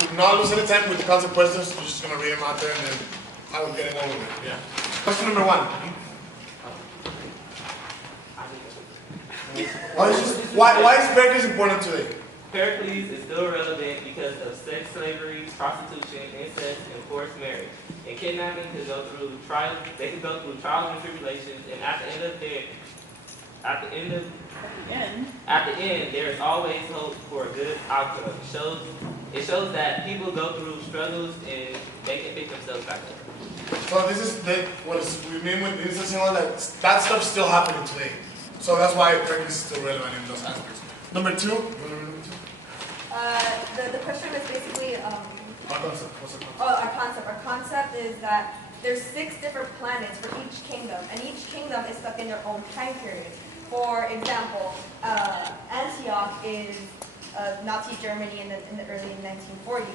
to not lose any time with the concept questions, we're just going to read them out there and then I will get it over with. Yeah. Question number 1. Why is Pericles important today? Pericles is still relevant because of sex slavery, prostitution, incest, and forced marriage. And kidnapping could go through trials. They could go through trials and tribulations, and at the end, there is always hope for a good outcome. It shows that people go through struggles and they can pick themselves back up. So this is what we mean with this, that stuff's still happening today. So that's why Pericles is still relevant in those aspects. Number 2. The question was basically Our concept. What's the concept? our concept. Our concept is that there's 6 different planets for each kingdom, and each kingdom is stuck in their own time period. For example, Antioch is Nazi Germany in the early 1940s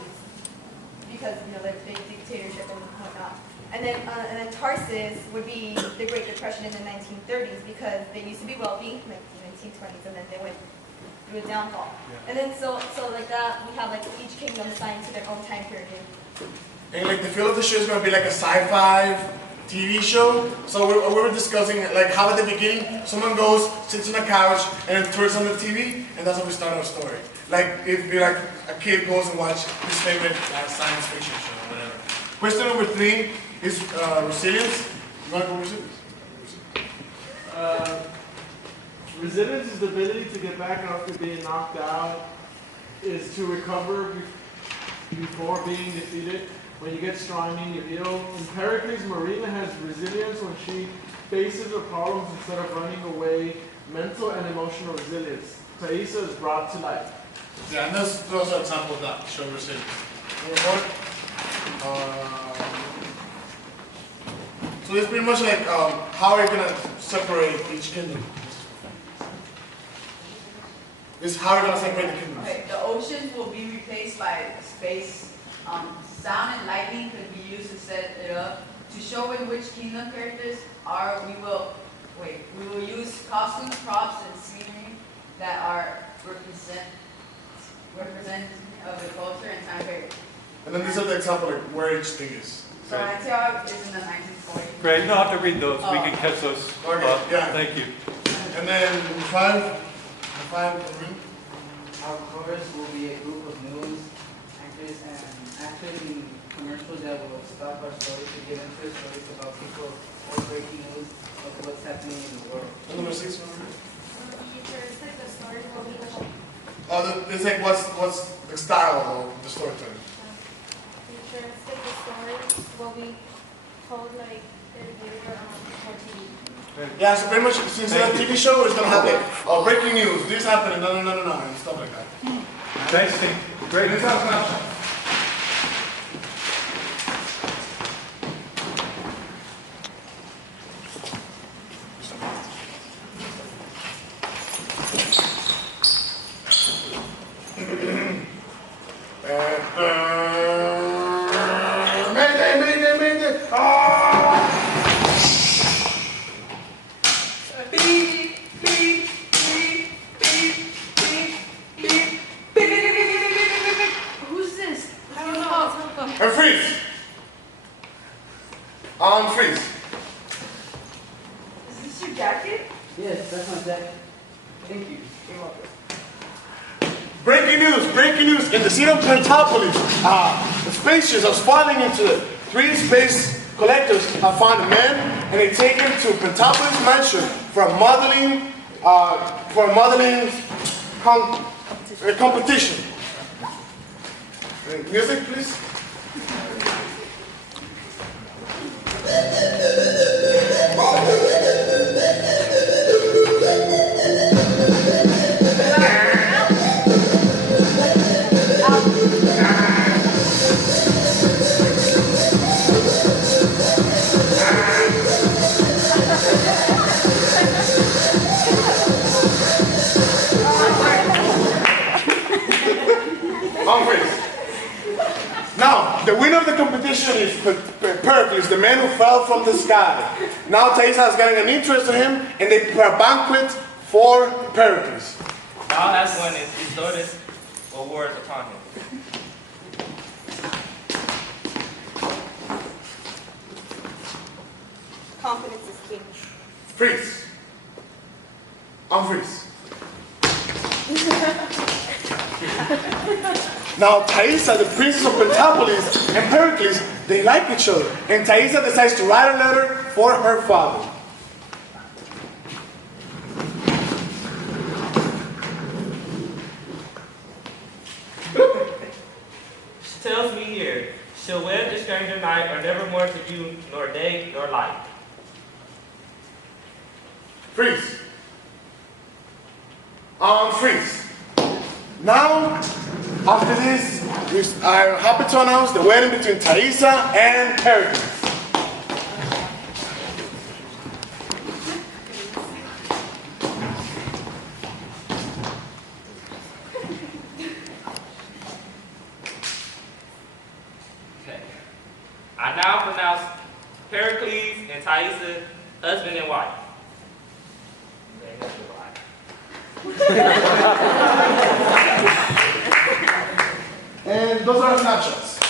because the big dictatorship and whatnot. And then Tarsus would be the Great Depression in the 1930s because they used to be wealthy, like the 1920s, and then they went through a downfall. Yeah. And then so like that, we have like each kingdom assigned to their own time period. And like the feel of the show is going to be like a sci-fi TV show. So we were discussing like how at the beginning someone goes, sits on a couch, and then turns on the TV, and that's how we start our story. Like if you're like a kid goes and watch his favorite science fiction show or whatever. Question number 3 is resilience. You want to go resilience? Resilience is the ability to get back after being knocked out, is to recover before being defeated. When you get strong and you heal. In Pericles, Marina has resilience when she faces her problems instead of running away. Mental and emotional resilience. Thaisa is brought to life. Yeah, and those are examples that show resilience. Number 4. So it's pretty much like how are you going to separate each kingdom? This is how we're going to separate the kingdoms. Okay, the oceans will be replaced by space. Sound and lighting could be used to set it up. To show in which kingdom characters are, we will use costumes, props, and scenery that are represent of the culture and time period. And then these are the example like where each thing is. So Antioch is in the 1940s. Great, you don't have to read those. We can catch those. Okay, yeah. Thank you. And then 5. Our chorus will be a group of news anchors and actors in commercial that will stop our story to give interest stories about people or breaking news of what's happening in the world. And number 6. Futuristic, the story will be It's like what's the style of the storytelling? futuristic, the story will be told like they're for TV. Yeah, so pretty much since it's a TV show, it's gonna have like breaking news, this happened, no, and stuff like that. Thanks, Steve. Great. Mayday! Ah! Who's this? I don't know. And freeze! Freeze. Is this your jacket? Yes, that's my jacket. Thank you. Breaking news! In the city of Pentopolis, the spaceships are falling into it. 3 space collectors have found a man, and they take him to Pentopolis Mansion for a modeling competition. Music, please. Now, the winner of the competition is Pericles, the man who fell from the sky. Now Thaisa has gotten an interest in him, and they prepare a banquet for Pericles. Now has won his authority awards upon him. Freeze. Unfreeze. Now, Thaisa, the princess of Pentapolis, and Pericles, they like each other. And Thaisa decides to write a letter for her father. She tells me here, she'll wed the stranger knight, or never more to view nor day nor light. Freeze. Freeze. Now, after this, I happen to announce the wedding between Thaisa and Pericles. Okay. I now pronounce Pericles and Thaisa husband and wife. They husband and wife. And those are snapshots.